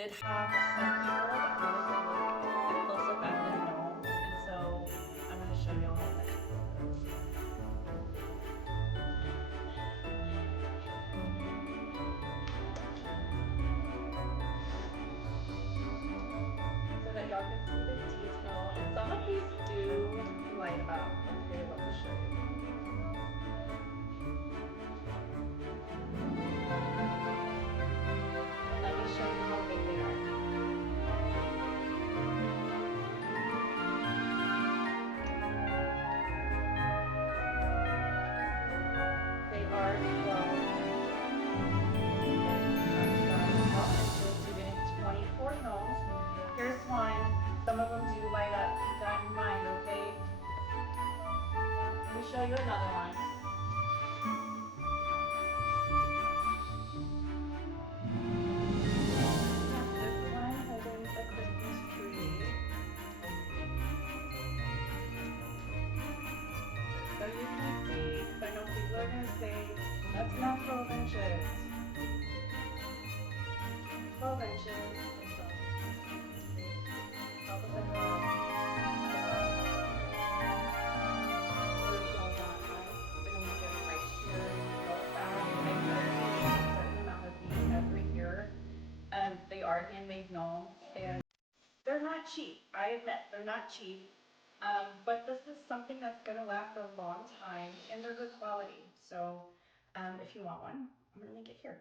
did have some people that wanted to look close up at the gnomes, and so I'm going to show you a little bit. So that y'all can see the detail, and some of these do light up. Okay, let me show you. Let me show you how big they are. They are 12 inches. You're getting 24 gnomes. Here's one. Some of them do light up. Keep that in mind, okay? Let me show you another one. This one holding a Christmas tree. So you can see, because I know people are going to say, that's not 12 inches. 12 inches. Top of the head. There's no dot line. They're going to get right here. Go back. I do a certain amount of these every year. They are handmade gnomes, and they're not cheap. I admit, they're not cheap. But this is something that's going to last a long time, and they're good quality. So if you want one, I'm going to make it here.